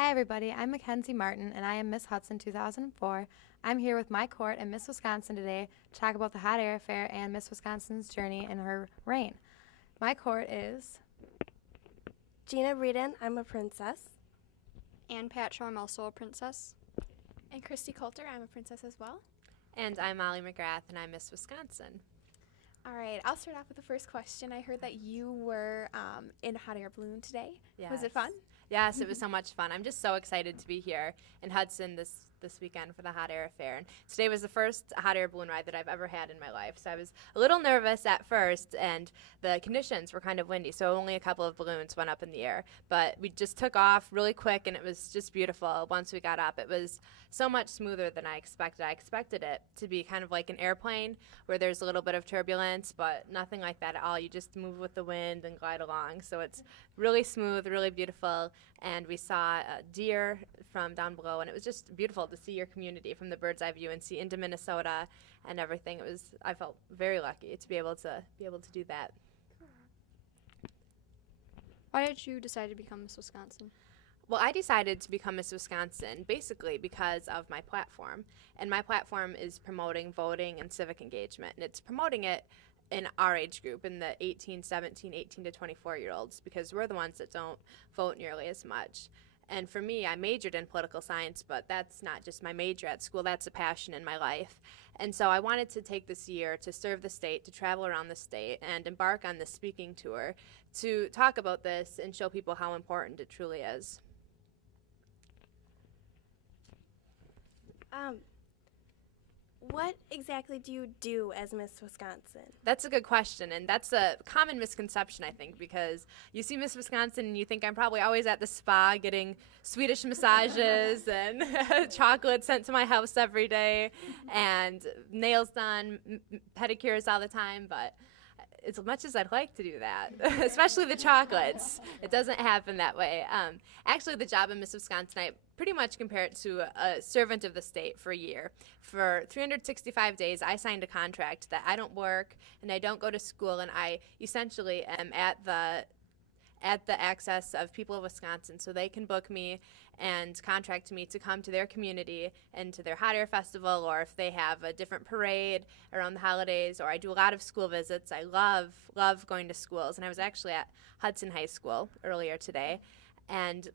Hi everybody, I'm Mackenzie Martin and I am Miss Hudson 2004. I'm here with my court and Miss Wisconsin today to talk about the Hot Air Affair and Miss Wisconsin's journey in her reign. My court is Gina Breeden, I'm a princess. And Pat Shaw, I'm also a princess. And Christy Coulter, I'm a princess as well. And I'm Molly McGrath, and I'm Miss Wisconsin. All right, I'll start off with the first question. I heard that you were in a hot air balloon today. Yes. Was it fun? Yes, it was so much fun. I'm just so excited to be here in Hudson this weekend for the Hot Air Affair. And today was the first hot air balloon ride that I've ever had in my life. So I was a little nervous at first, and the conditions were kind of windy, so only a couple of balloons went up in the air. But we just took off really quick, and it was just beautiful. Once we got up, it was so much smoother than I expected. I expected it to be kind of like an airplane where there's a little bit of turbulence, but nothing like that at all. You just move with the wind and glide along. So it's really smooth, really beautiful. And we saw deer from down below, and it was just beautiful to see your community from the bird's eye view and see into Minnesota and everything. I felt very lucky to be able to do that. Why did you decide to become Miss Wisconsin? Well, I decided to become Miss Wisconsin basically because of my platform. And my platform is promoting voting and civic engagement. And it's promoting it in our age group, in the 18 to 24-year-olds, because we're the ones that don't vote nearly as much. And for me, I majored in political science, but that's not just my major at school, that's a passion in my life. And so I wanted to take this year to serve the state, to travel around the state, and embark on this speaking tour to talk about this and show people how important it truly is. What exactly do you do as Miss Wisconsin? That's a good question, and that's a common misconception, I think, because you see Miss Wisconsin and you think I'm probably always at the spa getting Swedish massages and chocolate sent to my house every day and nails done, pedicures all the time, but as much as I'd like to do that, especially the chocolates, it doesn't happen that way. Actually, the job in Miss Wisconsin, I pretty much compare it to a servant of the state for a year. For 365 days, I signed a contract that I don't work and I don't go to school, and I essentially am at the access of people of Wisconsin, so they can book me and contract me to come to their community and to their hot air festival, or if they have a different parade around the holidays, or I do a lot of school visits. I love going to schools, and I was actually at Hudson High School earlier today and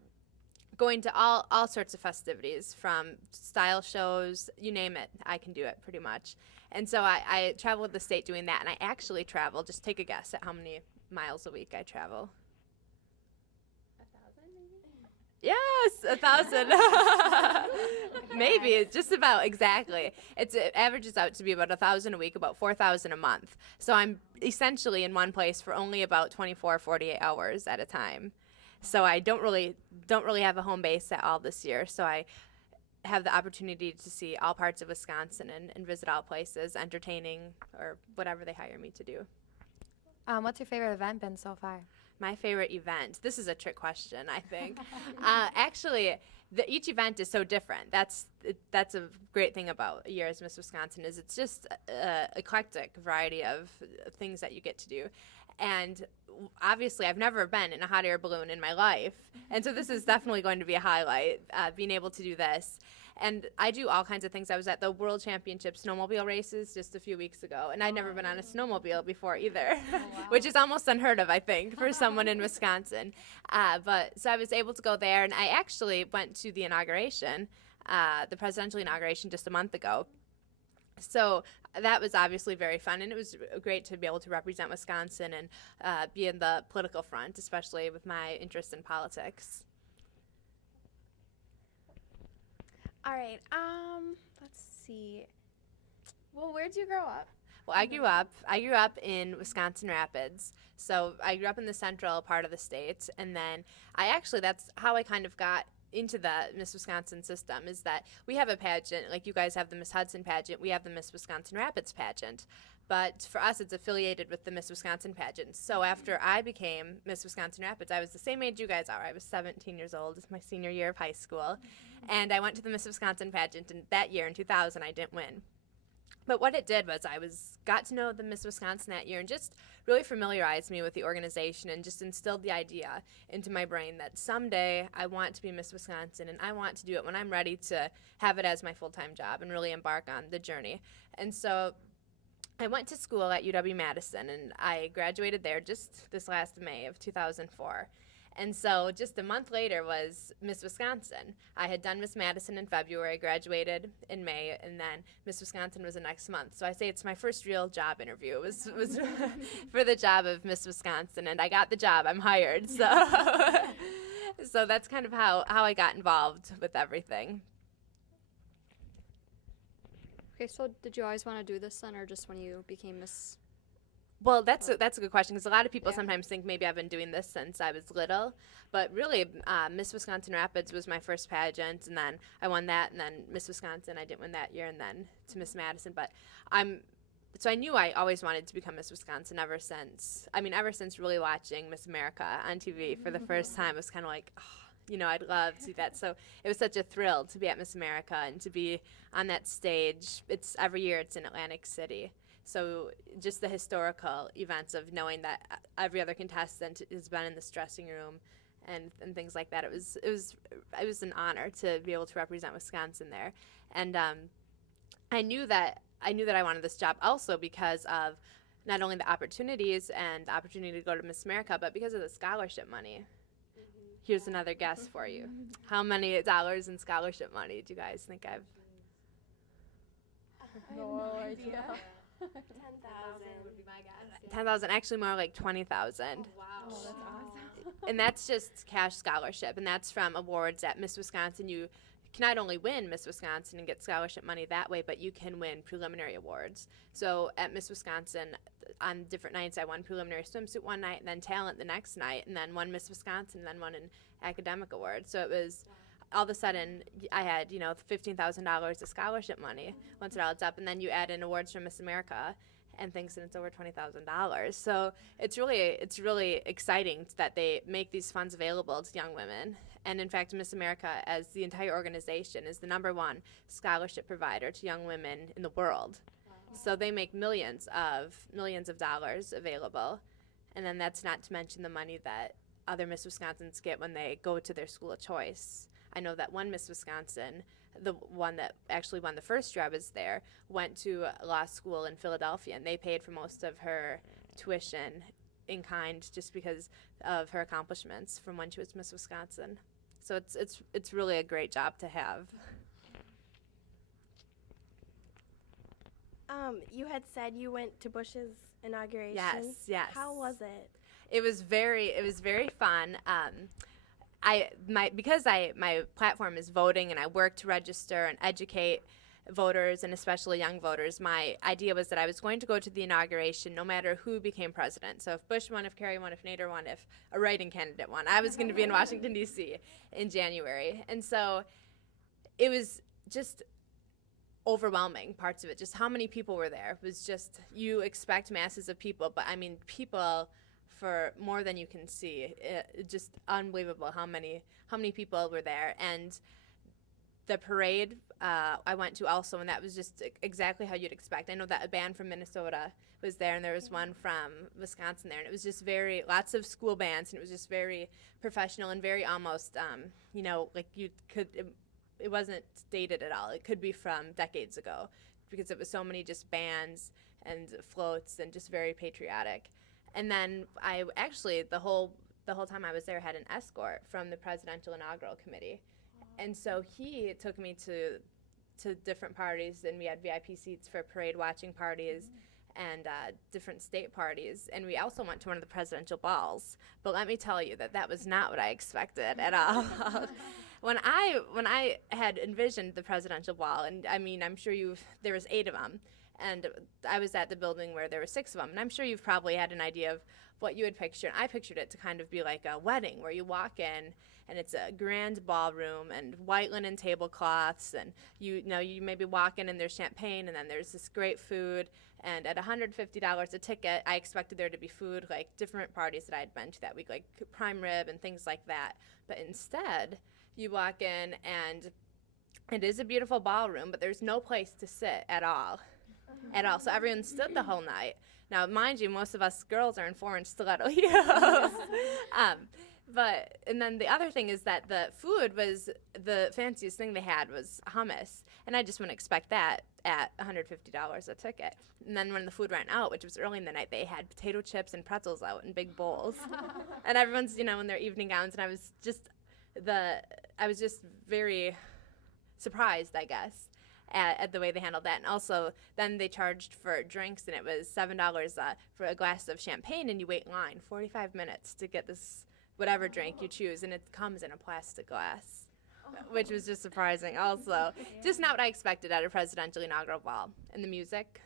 going to all sorts of festivities, from style shows, you name it, I can do it pretty much. And so I travel with the state doing that, and I actually travel, just take a guess at how many miles a week I travel. Yes, 1,000. Maybe, just about exactly. It averages out to be about 1,000 a week, about 4,000 a month. So I'm essentially in one place for only about 24, 48 hours at a time. So I don't really have a home base at all this year. So I have the opportunity to see all parts of Wisconsin and visit all places, entertaining or whatever they hire me to do. What's your favorite event been so far? My favorite event. This is a trick question, I think. Actually, each event is so different. That's a great thing about a year as Miss Wisconsin, is it's just an eclectic variety of things that you get to do. And obviously, I've never been in a hot air balloon in my life, and so this is definitely going to be a highlight, being able to do this. And I do all kinds of things. I was at the World Championship snowmobile races just a few weeks ago, and I'd never been on a snowmobile before either, which is almost unheard of, I think, for someone in Wisconsin. So I was able to go there, and I actually went to the inauguration, the presidential inauguration just a month ago. So that was obviously very fun, and it was great to be able to represent Wisconsin and be in the political front, especially with my interest in politics. All right, let's see. Well, where'd you grow up? Well, I grew up in Wisconsin Rapids. So I grew up in the central part of the state, and then that's how I kind of got into the Miss Wisconsin system, is that we have a pageant, like you guys have the Miss Hudson pageant, we have the Miss Wisconsin Rapids pageant. But for us, it's affiliated with the Miss Wisconsin pageant. So after I became Miss Wisconsin Rapids, I was the same age you guys are. I was 17 years old. It's my senior year of high school. And I went to the Miss Wisconsin pageant, and that year, in 2000, I didn't win. But what it did was got to know the Miss Wisconsin that year and just really familiarized me with the organization and just instilled the idea into my brain that someday I want to be Miss Wisconsin and I want to do it when I'm ready to have it as my full-time job and really embark on the journey. And so I went to school at UW-Madison, and I graduated there just this last May of 2004. And so just a month later was Miss Wisconsin. I had done Miss Madison in February, graduated in May, and then Miss Wisconsin was the next month. So I say it's my first real job interview. It was for the job of Miss Wisconsin, and I got the job. I'm hired. So so that's kind of how I got involved with everything. Okay, so did you always want to do this then, or just when you became Miss? Well, that's a good question, because a lot of people Yeah. sometimes think maybe I've been doing this since I was little, but really Miss Wisconsin Rapids was my first pageant, and then I won that, and then Miss Wisconsin I didn't win that year, and then to Miss Madison. But so I knew I always wanted to become Miss Wisconsin ever since really watching Miss America on TV for the first time. It was kind of like, I'd love to do that. So it was such a thrill to be at Miss America and to be on that stage. It's every year it's in Atlantic City. So just the historical events of knowing that every other contestant has been in this dressing room and things like that. It was an honor to be able to represent Wisconsin there. And I knew that I wanted this job also because of not only the opportunities and the opportunity to go to Miss America, but because of the scholarship money. Here's another guess for you. How many dollars in scholarship money do you guys think I've? No idea. 10,000. 10,000, actually more like 20,000. Oh, that's awesome. And that's just cash scholarship, and that's from awards at Miss Wisconsin. You can not only win Miss Wisconsin and get scholarship money that way, but you can win preliminary awards. So at Miss Wisconsin, on different nights, I won preliminary swimsuit one night, and then talent the next night, and then won Miss Wisconsin, and then won an academic award. So it was all of a sudden I had $15,000 of scholarship money once it all adds up, and then you add in awards from Miss America and things, and it's over $20,000. So it's really exciting that they make these funds available to young women. And in fact, Miss America, as the entire organization, is the #1 scholarship provider to young women in the world. Wow. So they make millions of dollars available, and then that's not to mention the money that other Miss Wisconsins get when they go to their school of choice. I know that one Miss Wisconsin, the one that actually won the first job is there, went to law school in Philadelphia, and they paid for most of her tuition in kind just because of her accomplishments from when she was Miss Wisconsin. So it's really a great job to have. You had said you went to Bush's inauguration. Yes. How was it? It was very fun. My platform is voting, and I work to register and educate voters, and especially young voters. My idea was that I was going to go to the inauguration no matter who became president. So if Bush won, if Kerry won, if Nader won, if a writing candidate won, I was going to be in Washington, D.C. in January. And so it was just overwhelming, parts of it. Just how many people were there was just, you expect masses of people, but I mean people for more than you can see. Just unbelievable how many people were there. And the parade I went to also, and that was just exactly how you'd expect. I know that a band from Minnesota was there, and there was one from Wisconsin there, and it was just lots of school bands, and it was just very professional and very almost, like it wasn't dated at all. It could be from decades ago because it was so many just bands and floats and just very patriotic. And then I actually, the whole time I was there, had an escort from the Presidential Inaugural Committee. And so he took me to different parties, and we had VIP seats for parade watching parties and different state parties. And we also went to one of the presidential balls. But let me tell you that was not what I expected at all. When I had envisioned the presidential ball, and I mean, I'm sure there was 8 of them, and I was at the building where there were 6 of them, and I'm sure you've probably had an idea of what you would picture. And I pictured it to kind of be like a wedding where you walk in, and it's a grand ballroom and white linen tablecloths, and you maybe walk in and there's champagne, and then there's this great food. And at $150 a ticket, I expected there to be food like different parties that I had been to that week, like prime rib and things like that. But instead, you walk in, and it is a beautiful ballroom, but there's no place to sit at all. at all. So everyone stood the whole night. Now, mind you, most of us girls are in 4-inch stiletto heels. And then the other thing is that the food was the fanciest thing they had was hummus. And I just wouldn't expect that at $150 a ticket. And then when the food ran out, which was early in the night, they had potato chips and pretzels out in big bowls. And everyone's, in their evening gowns. And I was just very surprised, I guess, at the way they handled that. And also, then they charged for drinks, and it was $7 for a glass of champagne, and you wait in line 45 minutes to get this whatever drink you choose, and it comes in a plastic glass, which was just surprising also. Just not what I expected at a presidential inaugural ball. And the music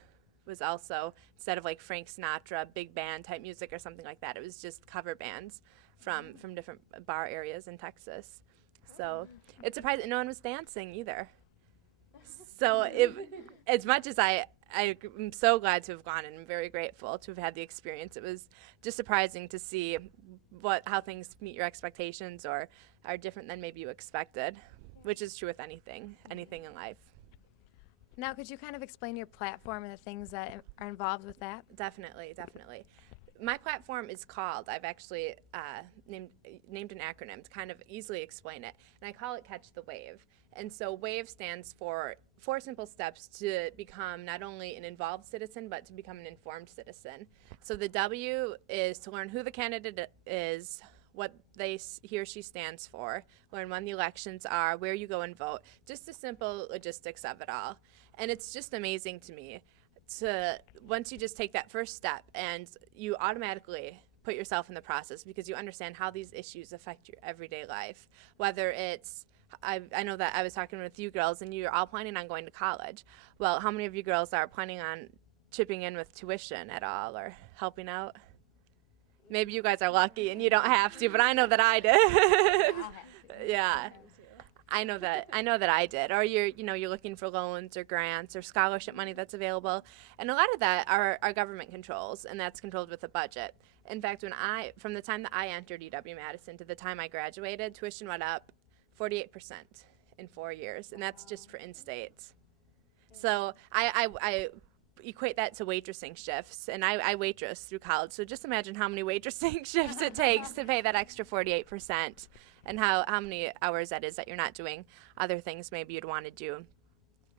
was also, instead of like Frank Sinatra, big band type music or something like that, it was just cover bands from different bar areas in Texas. So it's surprising no one was dancing either. So as much as I'm so glad to have gone, and I'm very grateful to have had the experience, it was just surprising to see how things meet your expectations or are different than maybe you expected, which is true with anything in life. Now, could you kind of explain your platform and the things that are involved with that? Definitely. My platform is called, I've actually named an acronym to kind of easily explain it, and I call it Catch the Wave. And so WAVE stands for 4 simple steps to become not only an involved citizen, but to become an informed citizen. So the W is to learn who the candidate is, what he or she stands for, learn when the elections are, where you go and vote, just the simple logistics of it all. And it's just amazing to me once you just take that first step and you automatically put yourself in the process because you understand how these issues affect your everyday life, whether it's I know that I was talking with you girls, and you're all planning on going to college. Well, how many of you girls are planning on chipping in with tuition at all or helping out? Maybe you guys are lucky and you don't have to, but I know that I did. Yeah. I know that I did. Or you're looking for loans or grants or scholarship money that's available. And a lot of that are government controls, and that's controlled with a budget. In fact, from the time that I entered UW-Madison to the time I graduated, tuition went up 48% in 4 years, and that's just for in-state. So I equate that to waitressing shifts, and I waitress through college, so just imagine how many waitressing shifts it takes to pay that extra 48%, and how many hours that is that you're not doing other things maybe you'd want to do.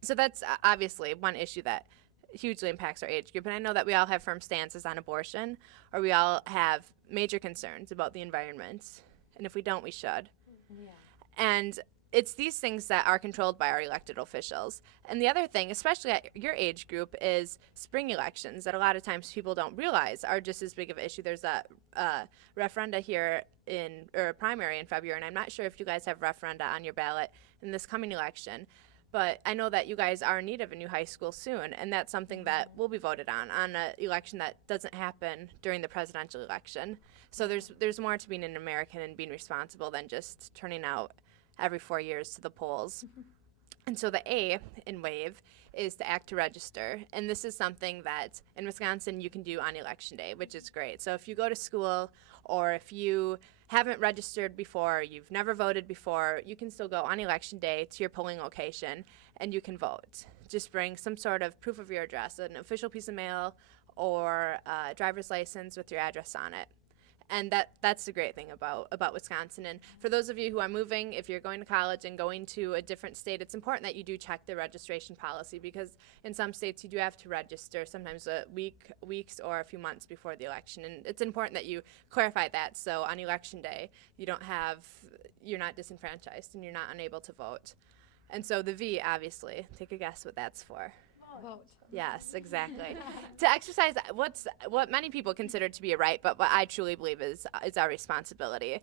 So that's obviously one issue that hugely impacts our age group, and I know that we all have firm stances on abortion, or we all have major concerns about the environment, and if we don't, we should. Yeah. And it's these things that are controlled by our elected officials. And the other thing, especially at your age group, is spring elections that a lot of times people don't realize are just as big of an issue. There's a referenda here or a primary in February, and I'm not sure if you guys have referenda on your ballot in this coming election. But I know that you guys are in need of a new high school soon, and that's something that will be voted on an election that doesn't happen during the presidential election. So there's more to being an American and being responsible than just turning out every 4 years to the polls. And so the A in WAVE is to act to register. And this is something that in Wisconsin you can do on Election Day, which is great. So if you go to school or if you haven't registered before, you've never voted before, you can still go on Election Day to your polling location and you can vote. Just bring some sort of proof of your address, an official piece of mail or a driver's license with your address on it. And that's the great thing about Wisconsin. And for those of you who are moving, if you're going to college and going to a different state, it's important that you do check the registration policy because in some states you do have to register sometimes weeks or a few months before the election. And it's important that you clarify that so on Election Day you're not disenfranchised and you're not unable to vote. And so the V, obviously, take a guess what that's for. Vote. Yes, exactly. To exercise what many people consider to be a right, but what I truly believe is our responsibility.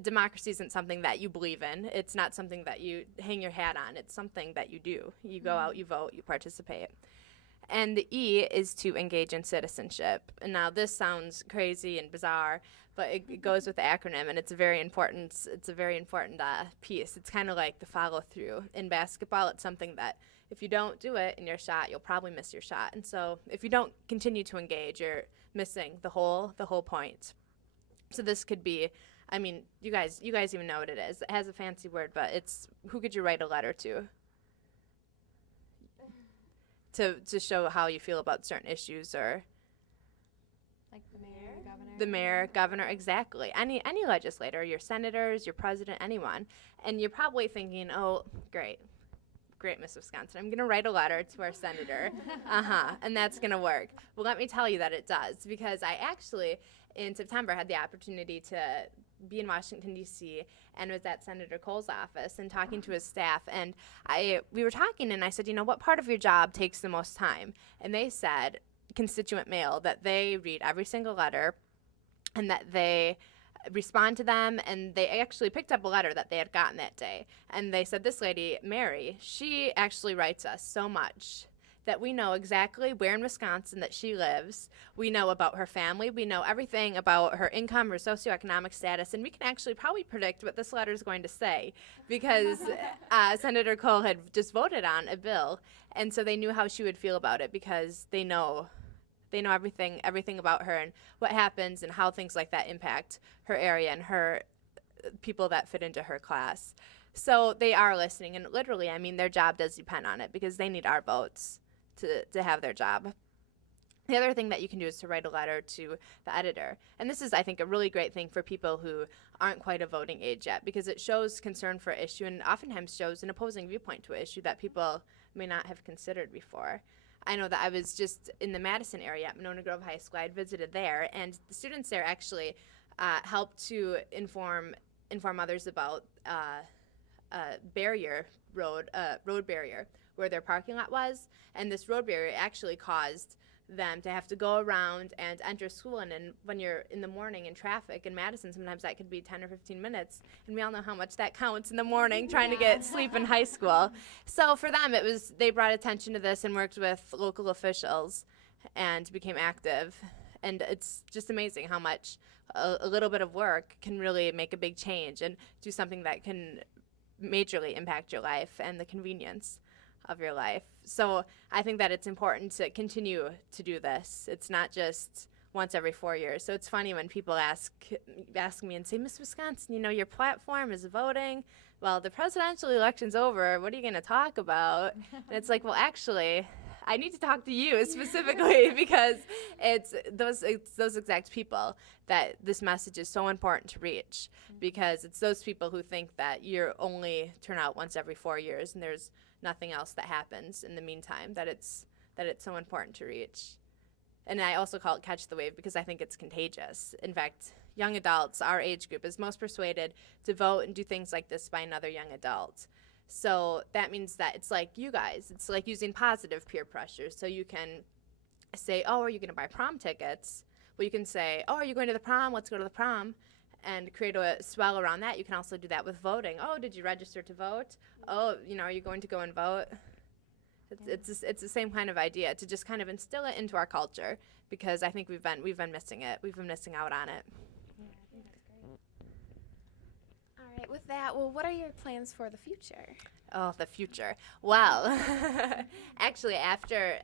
Democracy isn't something that you believe in. It's not something that you hang your hat on. It's something that you do. You go out, you vote, you participate. And the E is to engage in citizenship. And now this sounds crazy and bizarre, but it goes with the acronym, and it's a very important piece. It's kind of like the follow through. In basketball, it's something that if you don't do it in your shot, you'll probably miss your shot. And so if you don't continue to engage, you're missing the whole point. So this could be, I mean, you guys even know what it is. It has a fancy word, but it's who could you write a letter to? to show how you feel about certain issues, or Like the mayor, governor. the mayor, governor, exactly. Any legislator, your senators, your president, anyone. And you're probably thinking, oh, great, Miss Wisconsin. I'm going to write a letter to our senator. And that's going to work. Well, let me tell you that it does, because I actually, in September, had the opportunity to be in Washington, D.C., and was at Senator Cole's office and talking to his staff. And we were talking, and I said, what part of your job takes the most time? And they said, constituent mail, that they read every single letter and that they respond to them. And they actually picked up a letter that they had gotten that day, and they said, this lady, Mary, she actually writes us so much that we know exactly where in Wisconsin that she lives. We know about her family. We know everything about her income, her socioeconomic status, and we can actually probably predict what this letter is going to say, because Senator Cole had just voted on a bill, and so they knew how she would feel about it, because they know everything about her and what happens and how things like that impact her area and her people that fit into her class. So they are listening, and literally, their job does depend on it, because they need our votes to have their job. The other thing that you can do is to write a letter to the editor. And this is, I think, a really great thing for people who aren't quite of voting age yet, because it shows concern for an issue and oftentimes shows an opposing viewpoint to an issue that people may not have considered before. I know that I was just in the Madison area at Monona Grove High School. I had visited there, and the students there actually helped to inform others about road barrier where their parking lot was. And this road barrier actually caused them to have to go around and enter school. And when you're in the morning in traffic in Madison, sometimes that could be 10 or 15 minutes. And we all know how much that counts in the morning trying to get sleep in high school. So for them, they brought attention to this and worked with local officials and became active. And it's just amazing how much a little bit of work can really make a big change and do something that can majorly impact your life and the convenience of your life. So I think that it's important to continue to do this. It's not just once every 4 years. So it's funny when people ask me and say, Miss Wisconsin, your platform is voting. Well, the presidential election's over. What are you going to talk about? And it's like, well, actually, I need to talk to you specifically, because it's those exact people that this message is so important to reach, because it's those people who think that you only turn out once every 4 years and there's nothing else that happens in the meantime, that it's so important to reach. And I also call it catch the wave, because I think it's contagious. In fact, young adults, our age group, is most persuaded to vote and do things like this by another young adult. So that means that it's like you guys. It's like using positive peer pressure. So you can say, oh, are you going to buy prom tickets? Well, you can say, oh, are you going to the prom? Let's go to the prom. And create a swell around that. You can also do that with voting. Oh, did you register to vote? Oh, are you going to go and vote? It's the same kind of idea, to just kind of instill it into our culture, because I think we've been missing it. We've been missing out on it. Yeah, I think that's great. All right, with that, well, what are your plans for the future? Oh, the future. Well, actually, after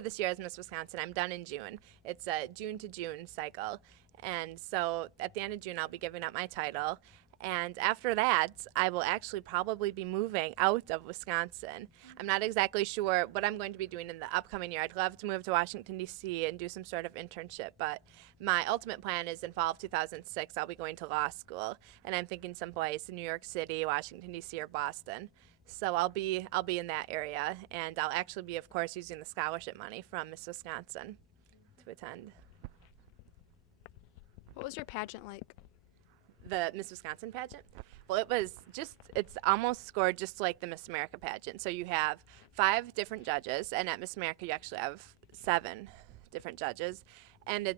this year as Miss Wisconsin, I'm done in June. It's a June to June cycle. And so at the end of June, I'll be giving up my title. And after that, I will actually probably be moving out of Wisconsin. I'm not exactly sure what I'm going to be doing in the upcoming year. I'd love to move to Washington, D.C. and do some sort of internship. But my ultimate plan is in fall of 2006, I'll be going to law school. And I'm thinking someplace in New York City, Washington, D.C. or Boston. So I'll be in that area. And I'll actually be, of course, using the scholarship money from Miss Wisconsin to attend. What was your pageant like? The Miss Wisconsin pageant? Well, it's almost scored just like the Miss America pageant. So you have 5 different judges, and at Miss America you actually have 7 different judges. And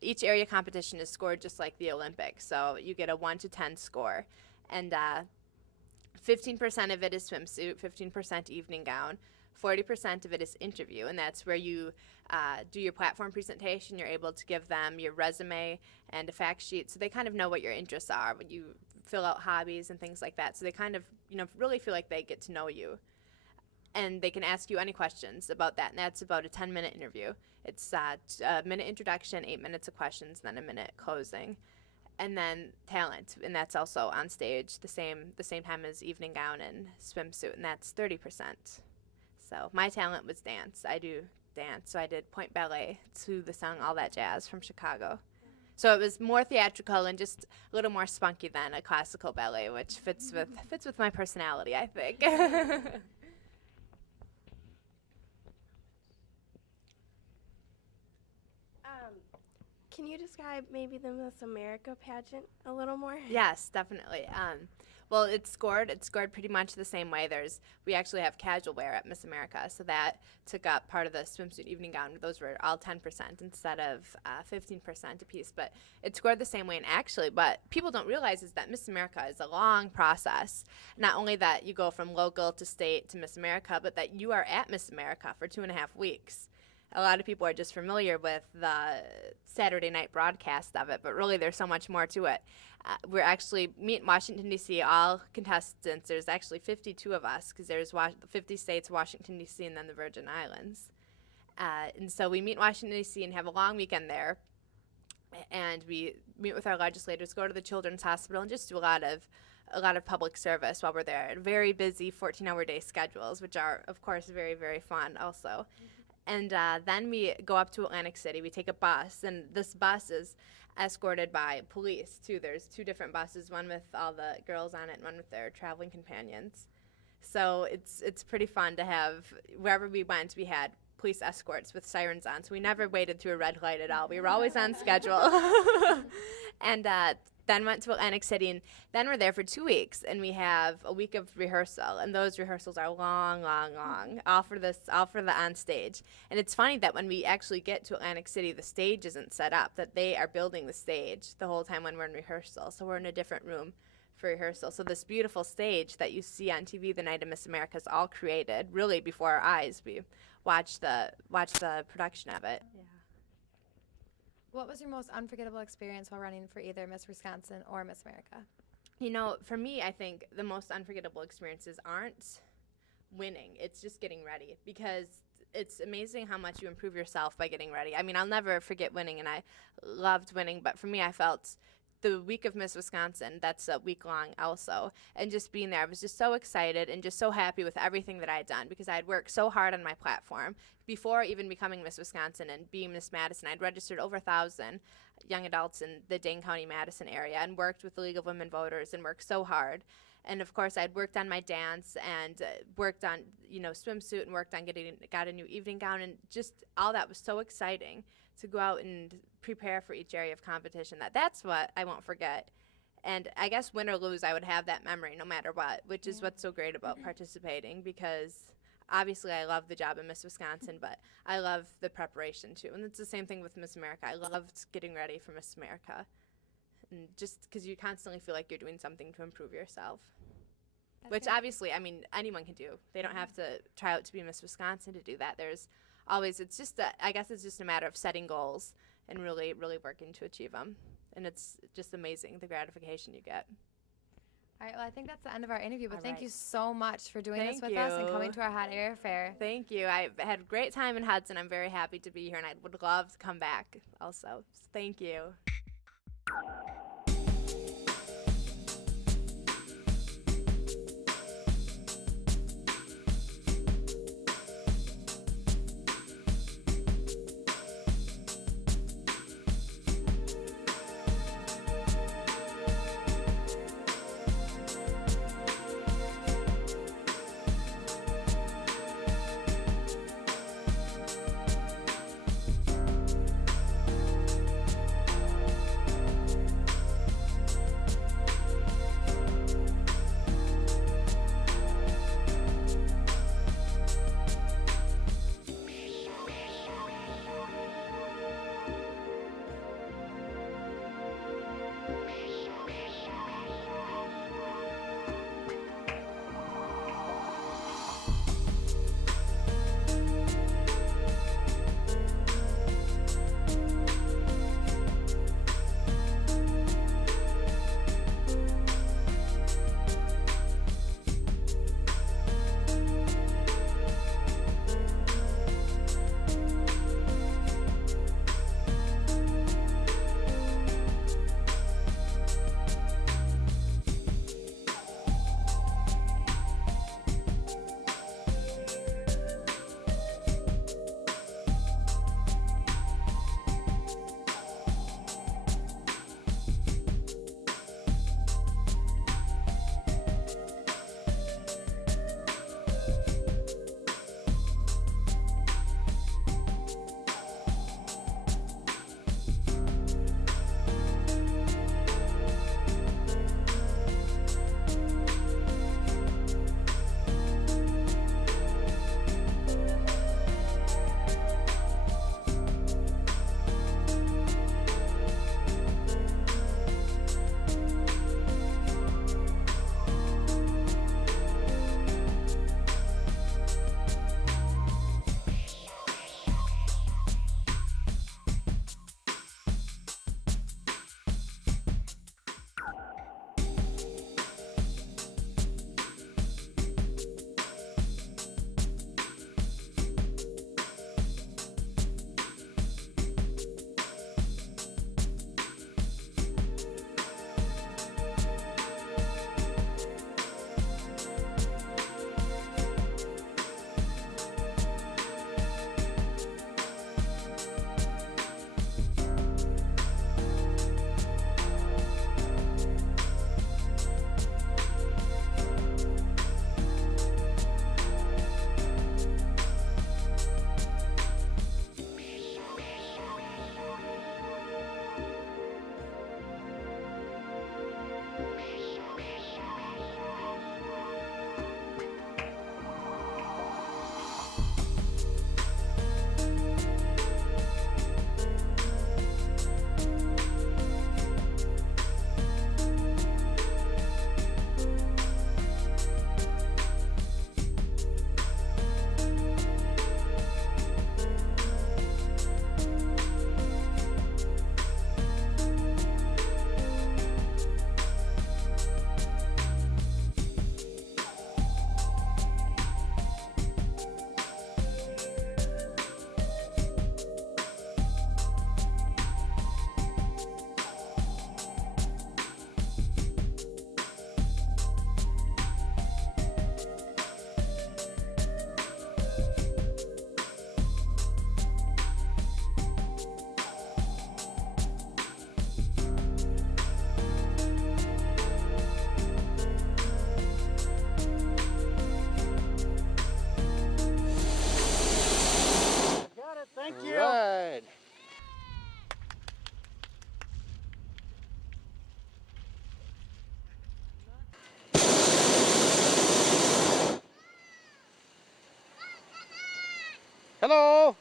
each area competition is scored just like the Olympics. So you get a 1 to 10 score. And 15% of it is swimsuit, 15% evening gown, 40% of it is interview, and that's where you do your platform presentation. You're able to give them your resume and a fact sheet, so they kind of know what your interests are when you fill out hobbies and things like that. So they kind of, really feel like they get to know you, and they can ask you any questions about that. And that's about a 10-minute interview. It's a minute introduction, 8 minutes of questions, then a minute closing. And then talent, and that's also on stage the same time as evening gown and swimsuit, and that's 30%. So my talent was dance. I do dance. So I did point ballet to the song All That Jazz from Chicago. So it was more theatrical and just a little more spunky than a classical ballet, which fits with my personality, I think. Can you describe maybe the Miss America pageant a little more? Yes, definitely. Well, it's scored pretty much the same way. We actually have casual wear at Miss America, so that took up part of the swimsuit evening gown. Those were all 10% instead of 15% a piece, but it's scored the same way. And actually, what people don't realize is that Miss America is a long process. Not only that you go from local to state to Miss America, but that you are at Miss America for 2.5 weeks. A lot of people are just familiar with the Saturday night broadcast of it, but really there's so much more to it. We're actually meet in Washington, D.C., all contestants. There's actually 52 of us because there's 50 states, Washington, D.C., and then the Virgin Islands. And so we meet in Washington, D.C. and have a long weekend there. And we meet with our legislators, go to the Children's Hospital, and just do a lot of public service while we're there. Very busy 14-hour day schedules, which are, of course, very, very fun also. Mm-hmm. And then we go up to Atlantic City. We take a bus, and this bus is escorted by police, too. There's 2 different buses, one with all the girls on it and one with their traveling companions. So it's pretty fun to have, wherever we went, we had police escorts with sirens on. So we never waited through a red light at all. We were always on schedule. And then went to Atlantic City, and then we're there for 2 weeks, and we have a week of rehearsal, and those rehearsals are long, long, long, all for the on stage. And it's funny that when we actually get to Atlantic City, the stage isn't set up, that they are building the stage the whole time when we're in rehearsal. So we're in a different room for rehearsal. So this beautiful stage that you see on TV the night of Miss America is all created really before our eyes. We watch the production of it. Yeah. What was your most unforgettable experience while running for either Miss Wisconsin or Miss America? You know, for me, I think the most unforgettable experiences aren't winning. It's just getting ready, because it's amazing how much you improve yourself by getting ready. I mean, I'll never forget winning, and I loved winning, but for me, I felt the week of Miss Wisconsin, that's a week long also, and just being there, I was just so excited and just so happy with everything that I had done, because I had worked so hard on my platform. Before even becoming Miss Wisconsin and being Miss Madison, I'd registered over 1,000 young adults in the Dane County, Madison area, and worked with the League of Women Voters and worked so hard. And of course, I'd worked on my dance and worked on, swimsuit, and worked on got a new evening gown, and just all that was so exciting to go out and prepare for each area of competition. That's what I won't forget. And I guess win or lose, I would have that memory no matter what, which is what's so great about participating, because obviously I love the job in Miss Wisconsin, but I love the preparation too. And it's the same thing with Miss America. I loved getting ready for Miss America, and just because you constantly feel like you're doing something to improve yourself. Which obviously, I mean, anyone can do. They don't have to try out to be Miss Wisconsin to do that. There's always, I guess it's just a matter of setting goals and really, really working to achieve them. And it's just amazing, the gratification you get. All right, well, I think that's the end of our interview, but All thank right. you so much for doing this Thank with us and you. coming to our Hot Air Affair. Thank you. I had a great time in Hudson. I'm very happy to be here, and I would love to come back also. So thank you. Thank you. Right. Hello.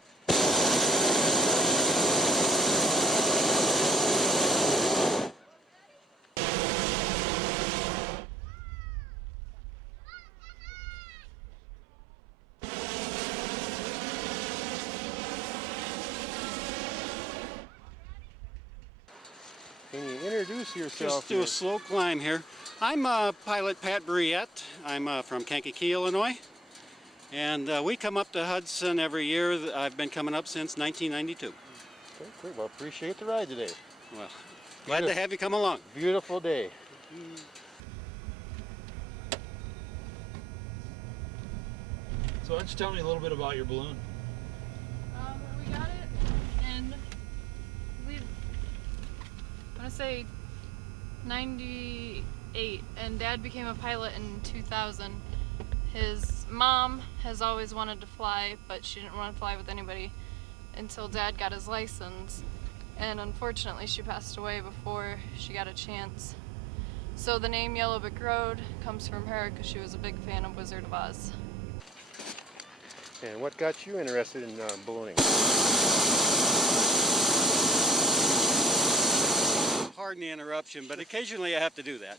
Can you introduce yourself? Just do a slow climb here. I'm pilot Pat Briette. I'm from Kankakee, Illinois. And we come up to Hudson every year. I've been coming up since 1992. Okay, great. Well, appreciate the ride today. Well, glad to have you come along. Beautiful day. So why don't you tell me a little bit about your balloon? We got it in, I want to say 98, and Dad became a pilot in 2000. His mom has always wanted to fly, but she didn't want to fly with anybody until Dad got his license. And unfortunately, she passed away before she got a chance. So the name Yellow Brick Road comes from her because she was a big fan of Wizard of Oz. And what got you interested in ballooning? Pardon the interruption, but occasionally I have to do that.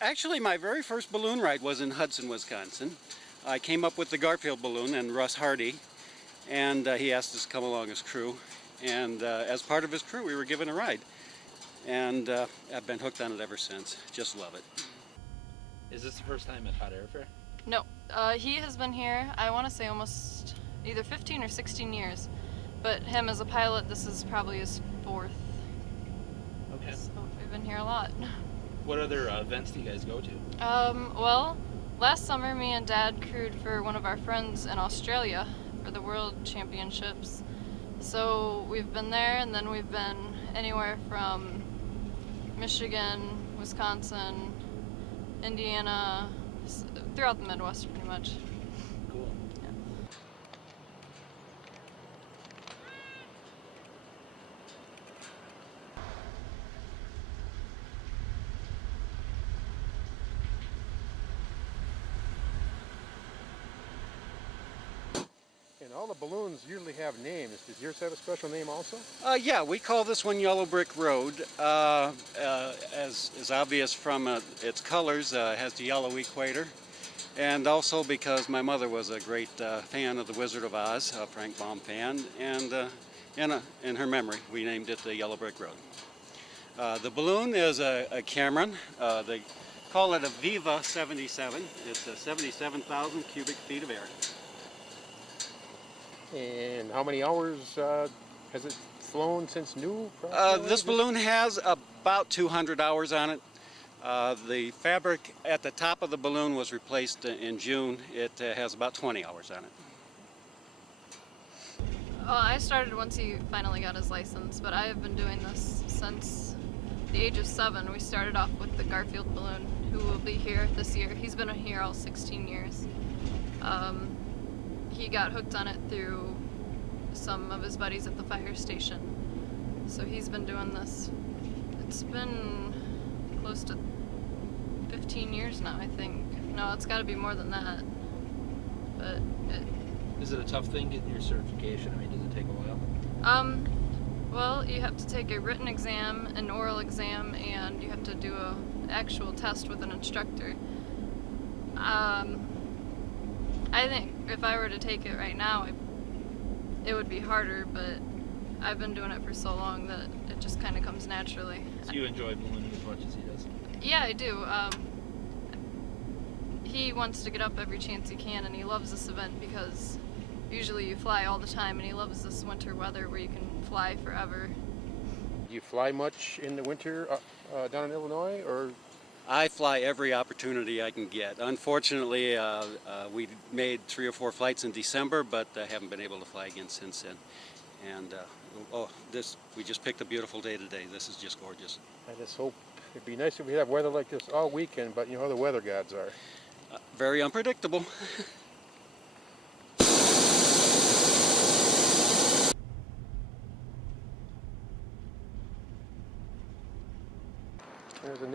Actually, my very first balloon ride was in Hudson, Wisconsin. I came up with the Garfield balloon and Russ Hardy, and he asked us to come along as crew. And as part of his crew, we were given a ride. And I've been hooked on it ever since. Just love it. Is this the first time at Hot Air Affair? No, he has been here, I want to say almost either 15 or 16 years. But him as a pilot, this is probably his 4th. Okay. So we've been here a lot. What other events do you guys go to? Well, last summer me and Dad crewed for one of our friends in Australia for the World Championships. So we've been there, and then we've been anywhere from Michigan, Wisconsin, Indiana, throughout the Midwest pretty much. Cool. And all the balloons usually have names. Does yours have a special name also? Yeah, we call this one Yellow Brick Road. As is obvious from its colors, it has the yellow equator. And also because my mother was a great fan of the Wizard of Oz, a Frank Baum fan, and in her memory, we named it the Yellow Brick Road. The balloon is a Cameron. They call it a Viva 77. It's 77,000 cubic feet of air. And how many hours has it flown since new? This balloon has about 200 hours on it. The fabric at the top of the balloon was replaced in June. It has about 20 hours on it. I started once he finally got his license, but I have been doing this since the age of 7. We started off with the Garfield balloon, who will be here this year. He's been here all 16 years. He got hooked on it through some of his buddies at the fire station. So he's been doing this. It's been close to 15 years now, I think. No, it's got to be more than that. But Is it a tough thing getting your certification? I mean, does it take a while? Well, you have to take a written exam, an oral exam, and you have to do an actual test with an instructor. I think if I were to take it right now, it would be harder, but I've been doing it for so long that it just kind of comes naturally. So you enjoy ballooning as much as he does? Yeah, I do. He wants to get up every chance he can, and he loves this event because usually you fly all the time, and he loves this winter weather where you can fly forever. Do you fly much in the winter down in Illinois, or? I fly every opportunity I can get. Unfortunately, we made 3 or 4 flights in December, but haven't been able to fly again since then. And we just picked a beautiful day today. This is just gorgeous. I just hope it'd be nice if we have weather like this all weekend, but you know how the weather gods are. Very unpredictable.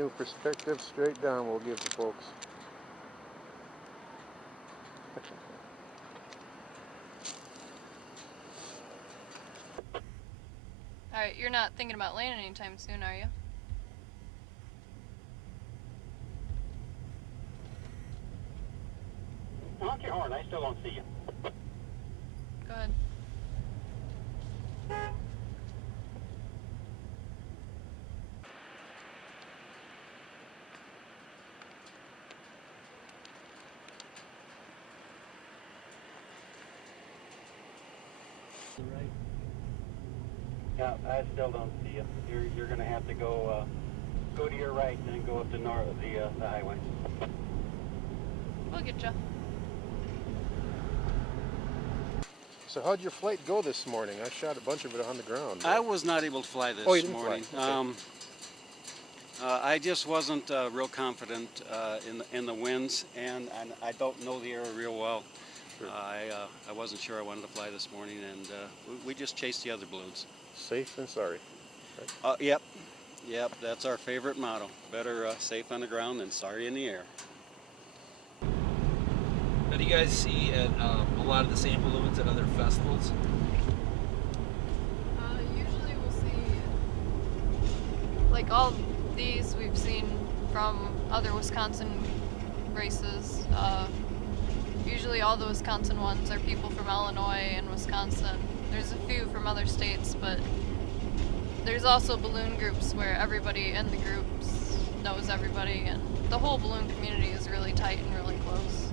new perspective straight down we'll give the folks. Alright, you're not thinking about landing anytime soon, are you? Honk your horn, I still don't see you. Go ahead. Right. Yeah, I still don't see you. You're going to have to go to your right and then go up the highway. We'll get you. So how'd your flight go this morning? I shot a bunch of it on the ground. I was not able to fly this Oh, you didn't morning. fly. Okay. I just wasn't real confident in the winds, and I don't know the area real well. Sure. I wasn't sure I wanted to fly this morning, and we just chased the other balloons. Safe and sorry. Right? Yep, that's our favorite motto. Better safe on the ground than sorry in the air. Now, do you guys see at a lot of the same balloons at other festivals? Usually we'll see, like all these we've seen from other Wisconsin races. Usually all the Wisconsin ones are people from Illinois and Wisconsin. There's a few from other states, but there's also balloon groups where everybody in the groups knows everybody, and the whole balloon community is really tight and really close.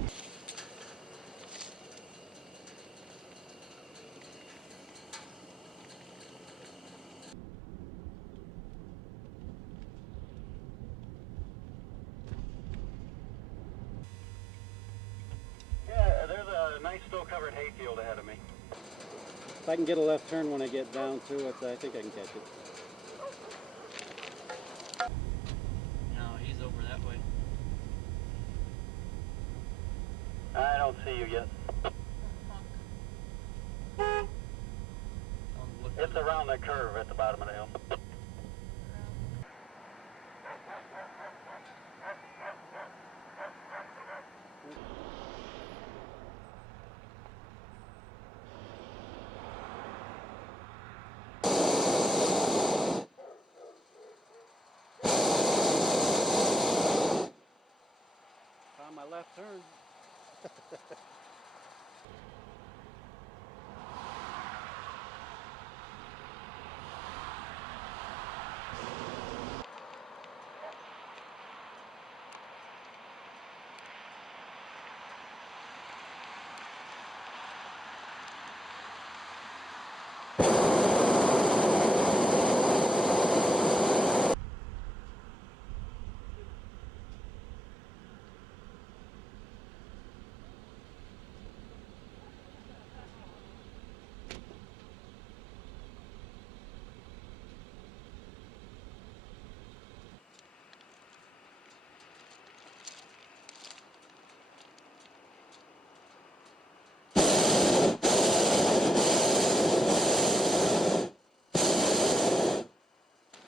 Yeah, there's a nice snow-covered hayfield ahead of me. If I can get a left turn when I get down to it, I think I can catch it. No, he's over that way. I don't see you yet. It's around the curve at the bottom of the hill. On my left turn.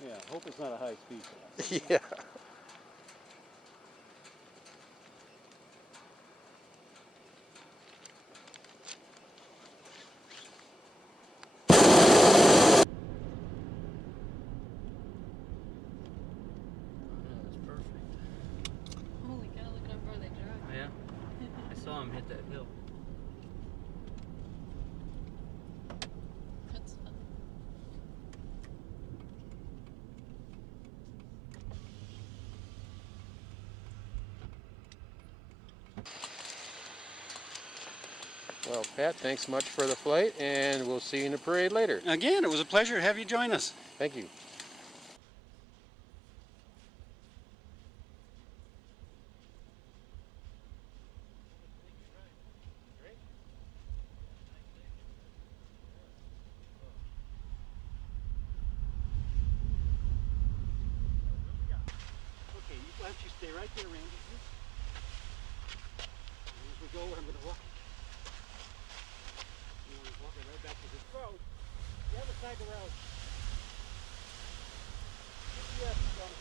Yeah, hope it's not a high speed shot. Yeah. That's perfect. Holy cow, look how far they drive. Oh, yeah? I saw him hit that hill. That's fun. Well, Pat, thanks much for the flight, and we'll see you in the parade later. Again, it was a pleasure to have you join us. Thank you. Okay, why don't you stay right there, Randy? As we go, I'm going to walk. I'm going to walk right back to this road. The other side of the road. GPS is going.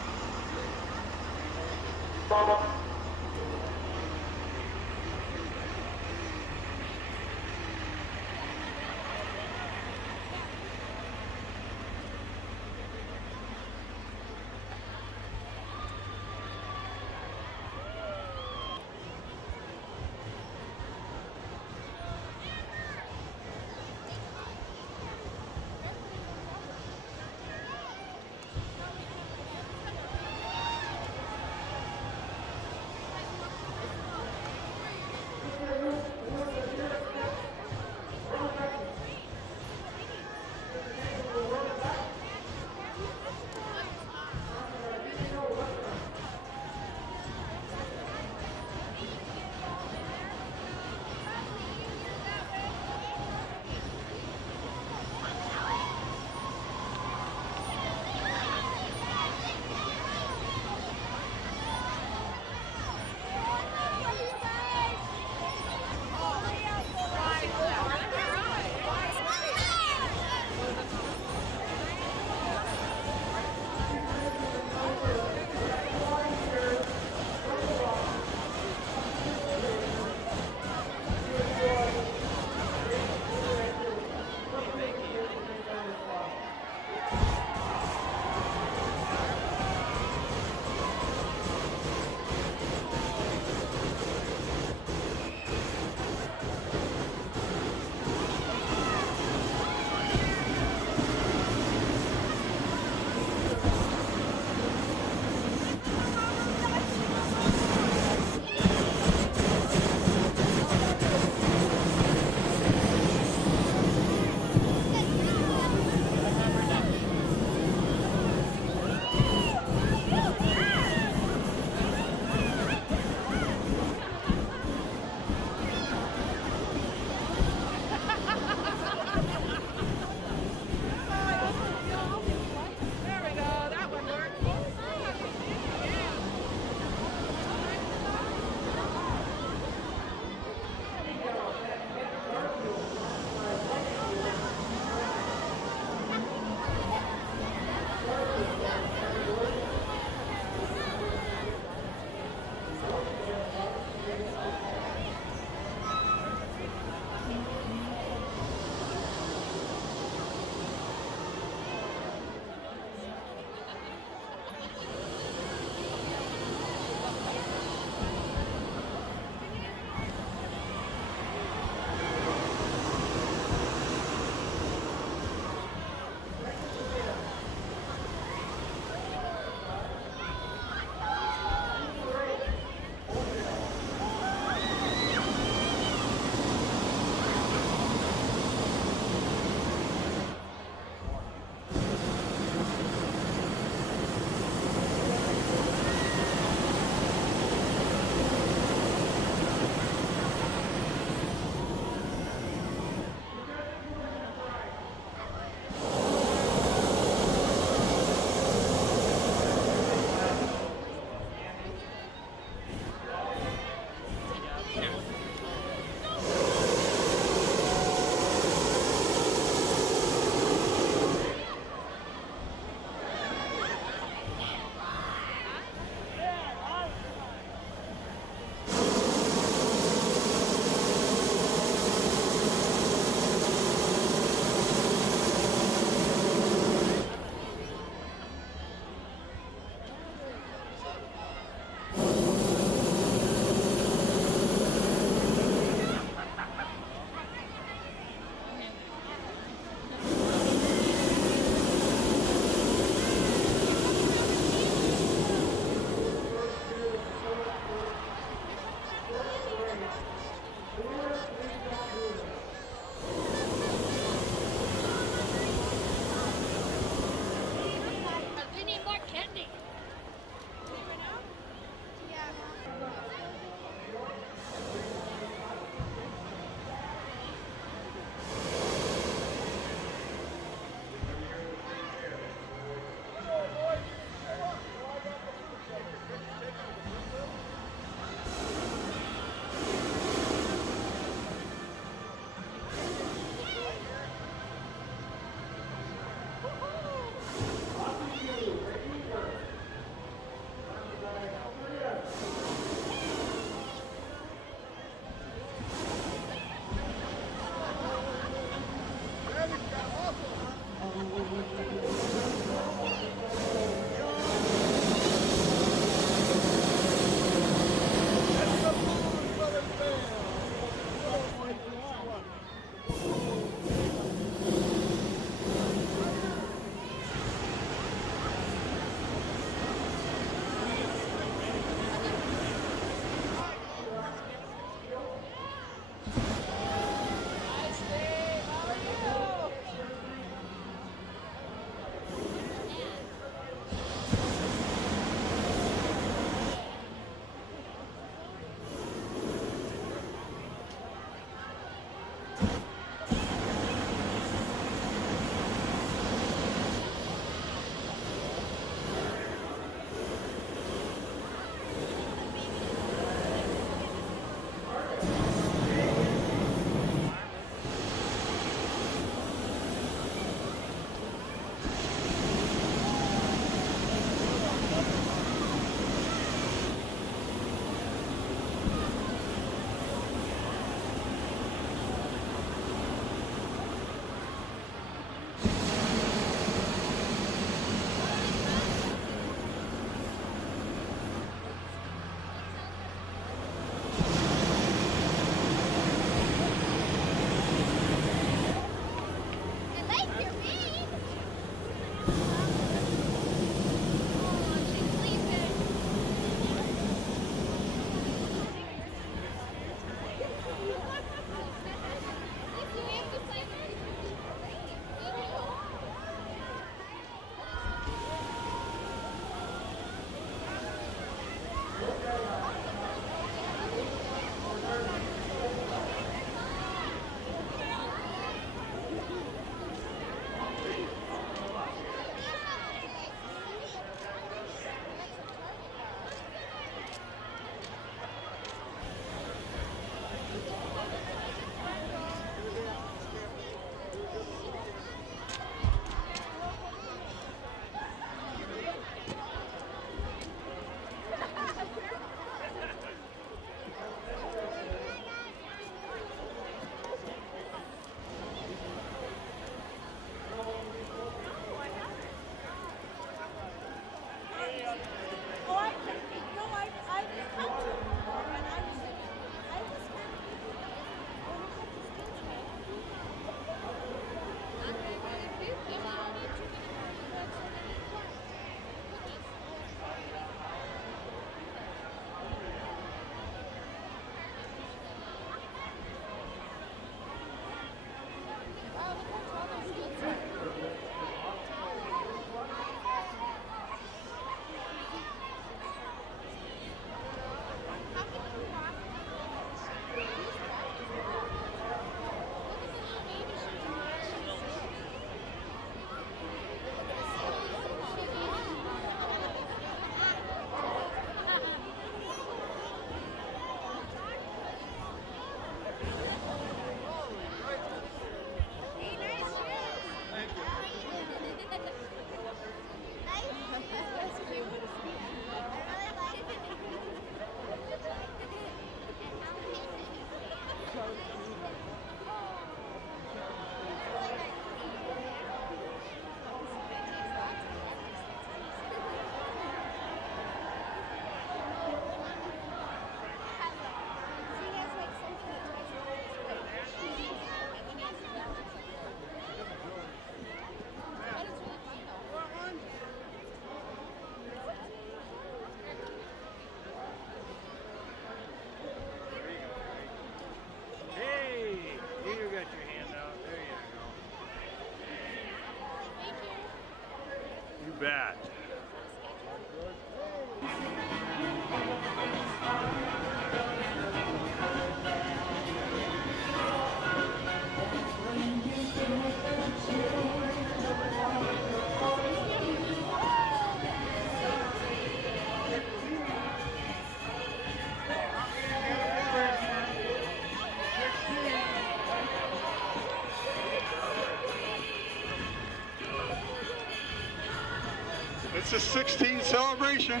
It's a 16 celebration.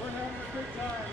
We're having a good time.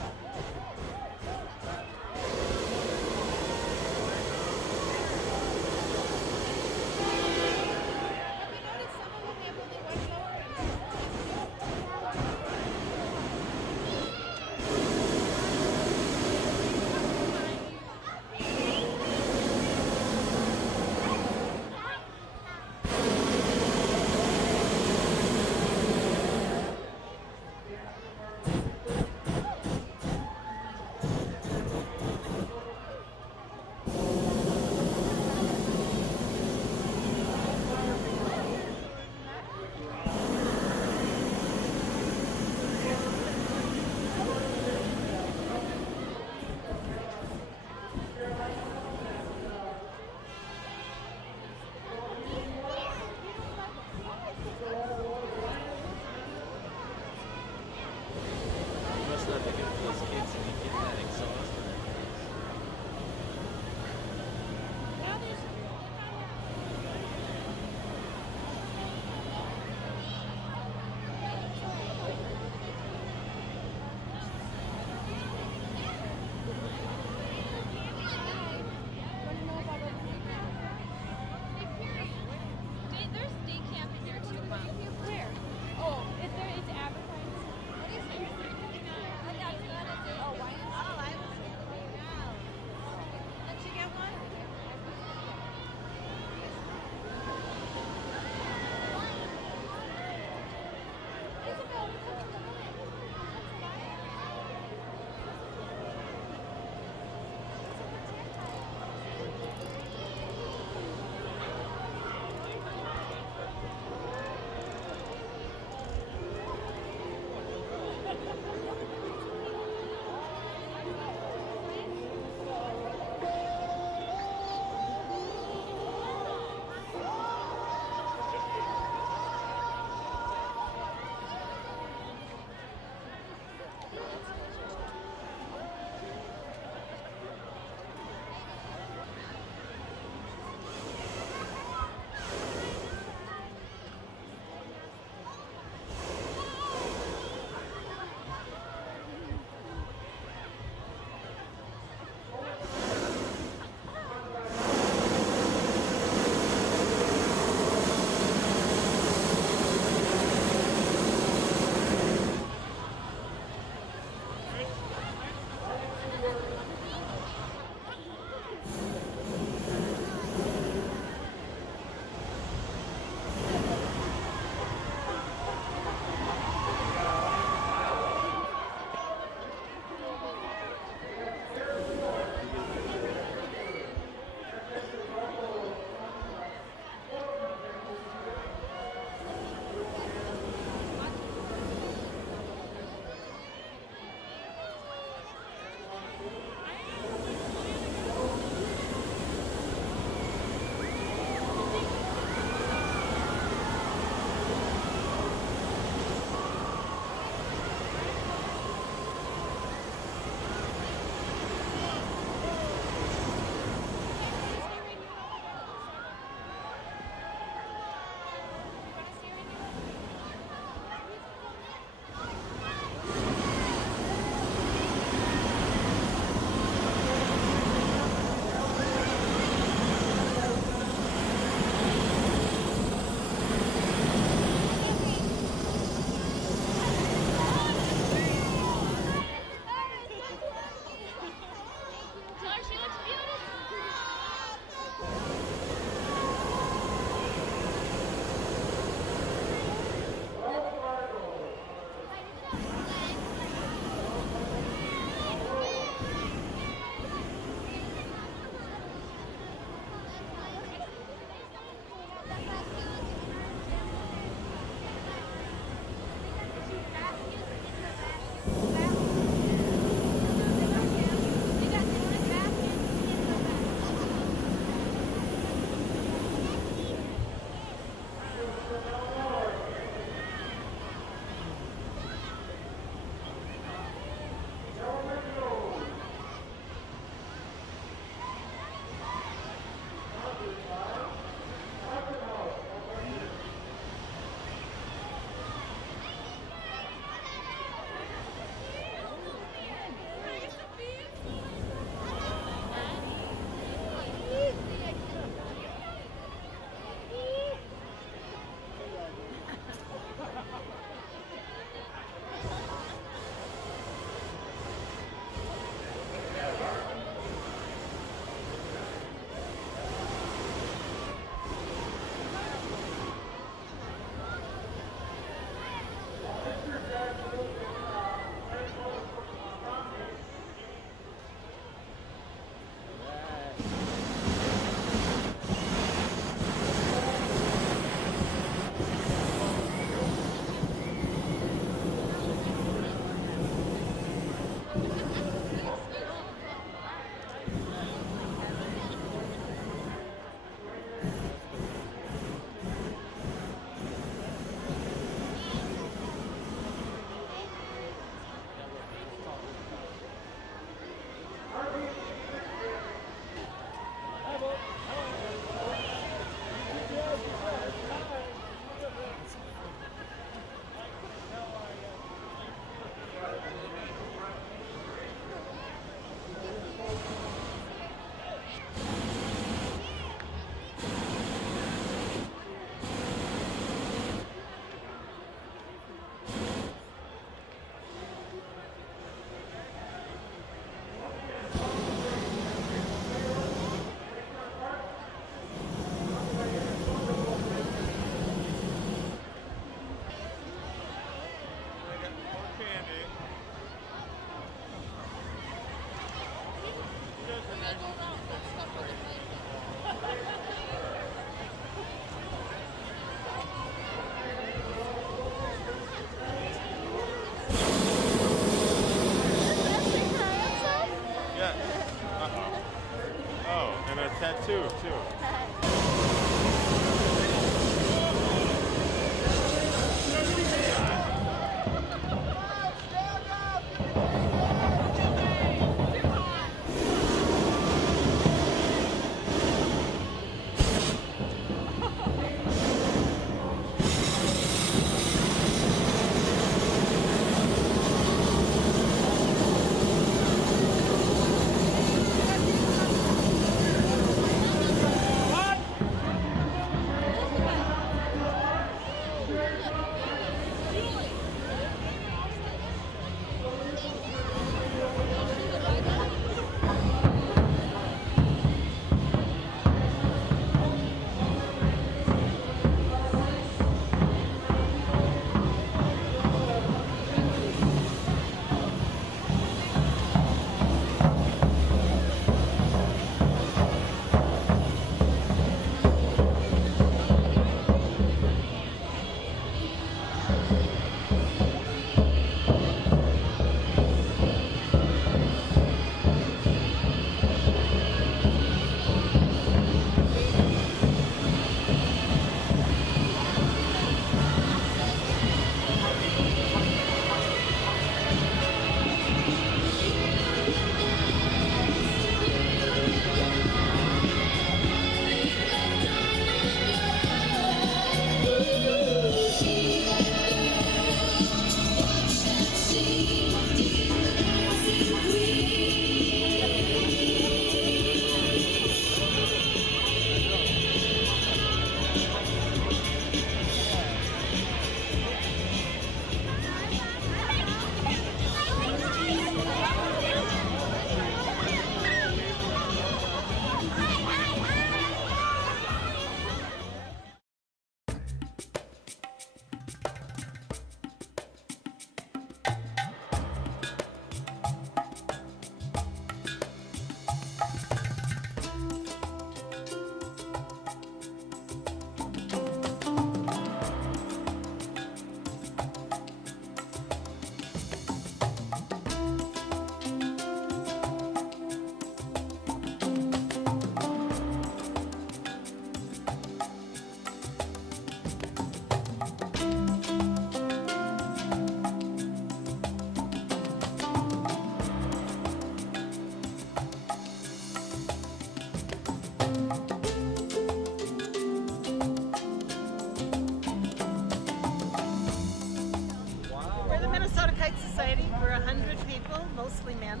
people, mostly men,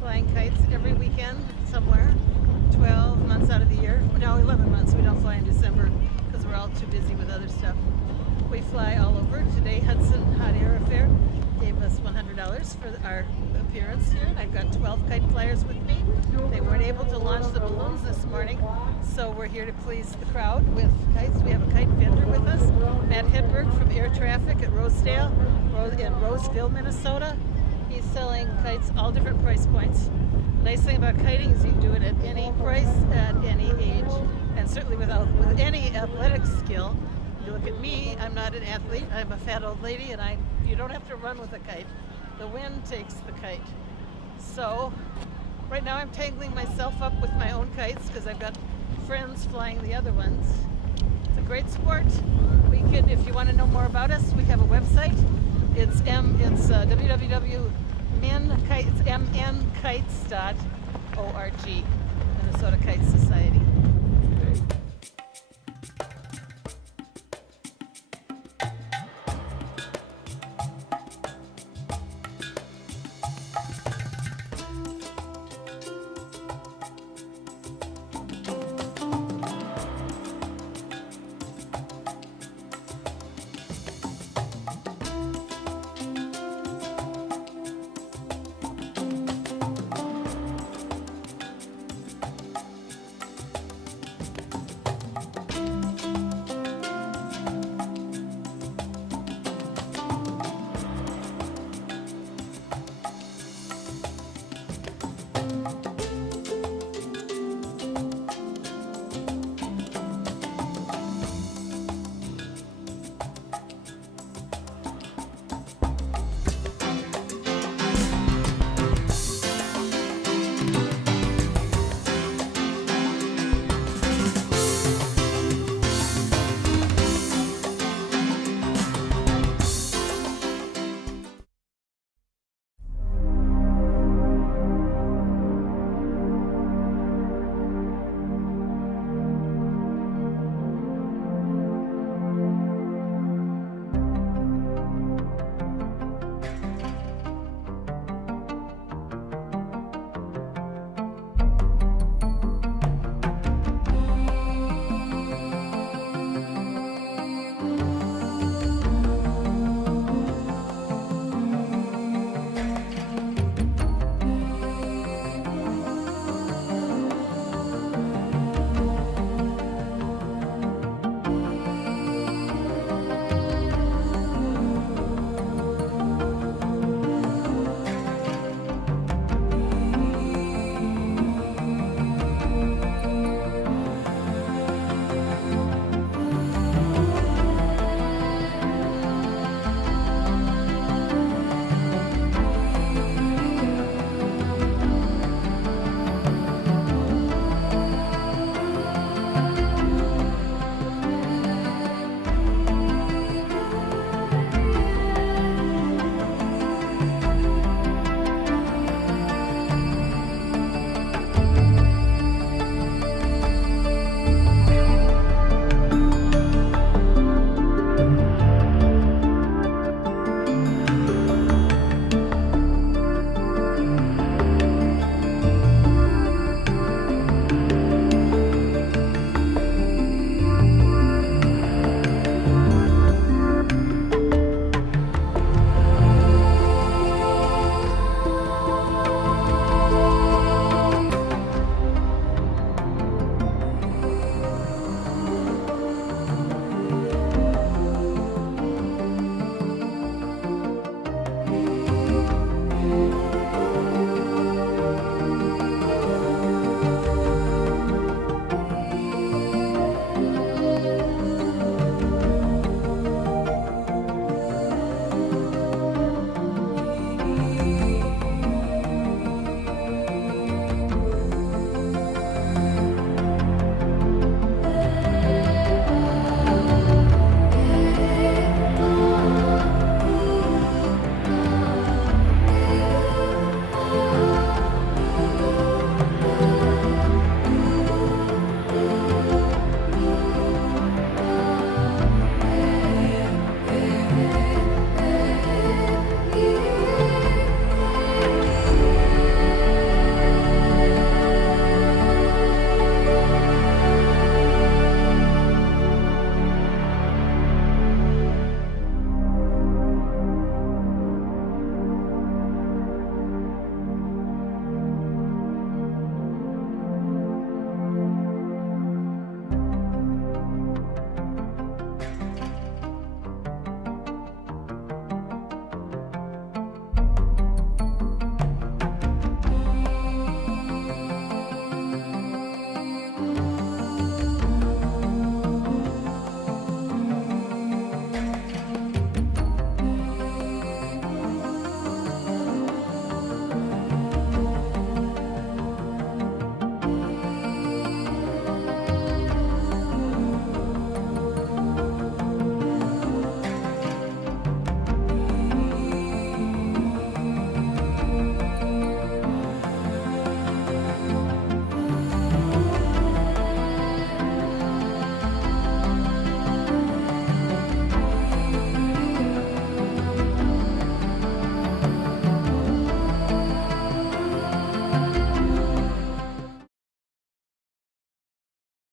flying kites every weekend somewhere, 12 months out of the year. No, 11 months. We don't fly in December because we're all too busy with other stuff. We fly all over. Today, Hudson Hot Air Affair gave us $100 for our appearance here. I've got 12 kite flyers with me. They weren't able to launch the balloons this morning, so we're here to please the crowd with kites. We have a kite vendor with us, Matt Hedberg from Air Traffic at Rosedale in Roseville, Minnesota. He's selling kites all different price points. The nice thing about kiting is you can do it at any price, at any age, and certainly with any athletic skill. You look at me, I'm not an athlete, I'm a fat old lady, and you don't have to run with a kite. The wind takes the kite. So right now I'm tangling myself up with my own kites because I've got friends flying the other ones. It's a great sport. If you want to know more about us, we have a website. It's www.mnkites.org, Minnesota Kite Society.